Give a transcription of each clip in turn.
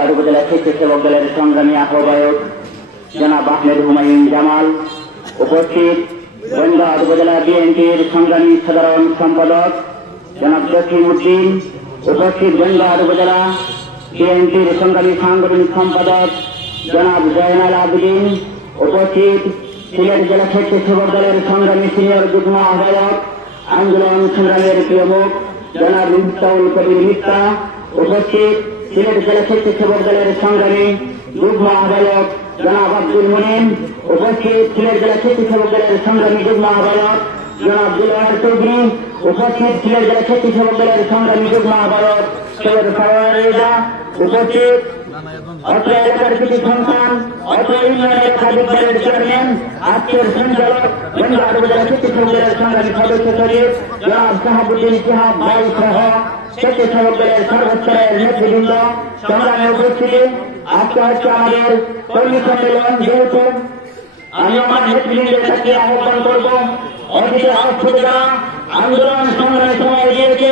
জয়নাল উপজেলা স্বেচ্ছাসেবক দলের সংগ্রামী আহ্বায়ক জনাব আহমেদ হুমায়ুন জামাল, উপস্থিত জয়নাল উপজেলা বিএনপির সংগ্রামী সাধারণ সম্পাদক জনাব জসিম উদ্দিন, উপস্থিত জয়নাল উপজেলা বিএনপির সংগ্রামী সাংগঠনিক সম্পাদক জনাব জয়নাল আবেদিন, উপস্থিত সিলেট জেলা স্বেচ্ছাসেবক দলের সংগ্রামী সিনিয়র যুগ্ম আহ্বায়ক আন্দোলন সংগ্রামের প্রিয় মুখ জনাব মিফতাহুল কবির মিথ্যা, উপস্থিত সিলেট জেলা স্বেচ্ছাসেবক দলের সংগ্রামী যুগ্ম আহ্বায়ক জনাব আব্দুল মুনিম, উপস্থিত সিলেট জেলা স্বেচ্ছাসেবক দলের সংগ্রামী যুগ্ম আহ্বায়ক জনাব দুলাল চৌধুরী, উপস্থিত সিলেট জেলা স্বেচ্ছাসেবক দলের সংগ্রামী যুগ্ম আহ্বায়ক সৈয়দ সারোয়ার রেজা, উপস্থিত অত্র এলাকার কৃষি সন্তান অত্র ইউনিয়নের খাদিক দলের চেয়ারম্যান আজকের সঞ্চালক জয়নাল উপজেলা স্বেচ্ছাসেবক দলের সংগ্রামী সদস্য সচিব জনাব শাহাবুদ্দিন শিহাব ভাই সহ স্বেচ্ছাসেবক দলের সর্বস্তরের নেতৃবৃন্দ, সংগ্রামে উপস্থিতি। আজকে হচ্ছে আমাদের কর্মী সম্মেলন, যেহেতু আমি আমার নেতৃবৃন্দের কাছে আহ্বান করব অতীতে আহ্বায়করা আন্দোলন সংগ্রামের সময় দিয়েছে,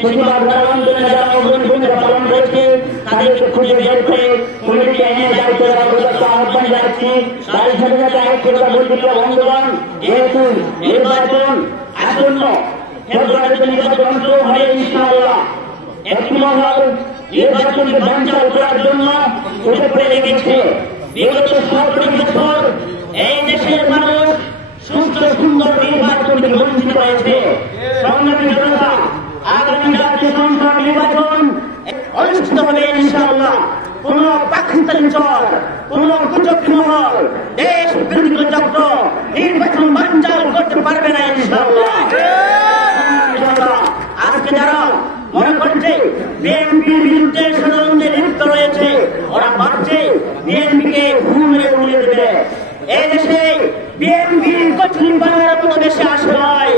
প্রতিবাদ আন্দোলনে যারা অগ্রণী ভূমিকা পালন করেছে তাদেরকে খুঁজে বের করে কমিটিতে এনে দায়িত্ব দেওয়ার আহ্বান জানাচ্ছি। তাদের সাথে সাথে আরেকটি কথা বলতে চাই, বন্ধুগণ, যেহেতু নির্বাচন আসন্ন, ফেব্রুয়ারিতে নির্বাচন শুরু হয়ে ইনশাআল্লাহ একটি মহল নির্বাচনকে বানচাল করার জন্য উঠে পড়ে লেগেছে। বিগত 17 বছর এই দেশের মানুষ সুস্থ সুন্দর নির্বাচন থেকে বঞ্চিত হয়েছে। সংগ্রামী জনতা, আগামী জাতীয় সংসদ নির্বাচন অনুষ্ঠিত হবে ইনশাআল্লাহ। কোন পাকিস্তানি চর, কোন কুচক্রী মহল, দেশ বিরোধী চক্র নির্বাচন বানচাল করতে পারবে না ইনশাআল্লাহ। আজকে যারা মনে করছে বিএনপির বিরুদ্ধে ষড়যন্ত্রে লিপ্ত রয়েছে, ওরা ভাবছে বিএনপিকে ঘুরে উড়িয়ে দেবে। এই দেশে বিএনপি কঠিন বাংলার মতো দেশে আসে নয়।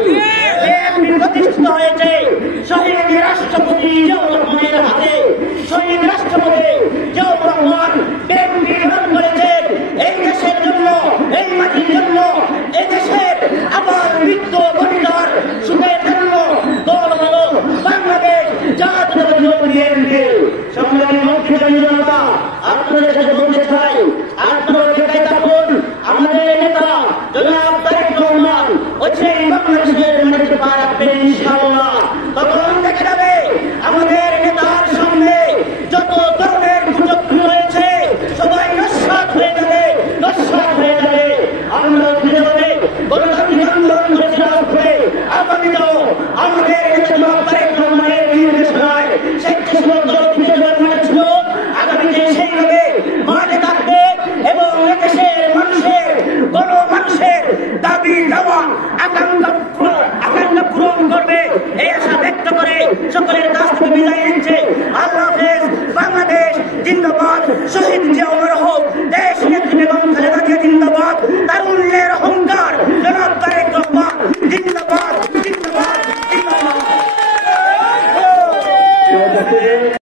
বিএনপি প্রতিষ্ঠিত হয়েছে শহীদ রাষ্ট্রপতি জিয়াউর রহমানের হাতে। শহীদ রাষ্ট্রপতি জিয়াউর রহমান বিএনপি গঠন করেছেন এই দেশের জন্য, এই মাটির জন্য, এই দেশের আবার মৃত্য গঠিতার সুখের জন্য। দল হল বাংলাদেশ জাতীয়তাবাদী বিএনপি। সংগ্রামী মুখ্যমন্ত্রী জনতা, আপনাদের কাছে বলতে চাই, আপনারা যেতে থাকুন। আমাদের নেতা জনাব তারেক রহমান ওই বাংলাদেশের মাটিতে পা রাখবেন ইনশাআল্লাহ। তখন দেখা যাবে আমাদের নেতার সামনে যত ধরনের কুচক্রী রয়েছে সবাই নস্যাৎ হয়ে যাবে, নস্যাৎ হয়ে যাবে। আমরা ফিরে যাবে গণতান্ত্রিক আন্দোলন করে আগামীতেও আমাদের নেতা জনাব তারেক রহমানের নির্দেশনায় স্বেচ্ছাসেবক দল ফিরে যাচ্ছিল। আগামীতে সেইভাবে মাঠে থাকবে এবং এদেশের মানুষের গণমানুষের দাবি দেওয়া আকাঙ্ক্ষা পূরণ করবে, এই আশা ব্যক্ত করে সকলের কাছ থেকে বিদায় নিচ্ছে। আল্লাহ হাফেজ। বাংলাদেশ জিন্দাবাদ। শহীদ জিয়াউর রহমান, দেশ নেত্রী বেগম খালেদা জিয়া জিন্দাবাদ। তারুণ্যের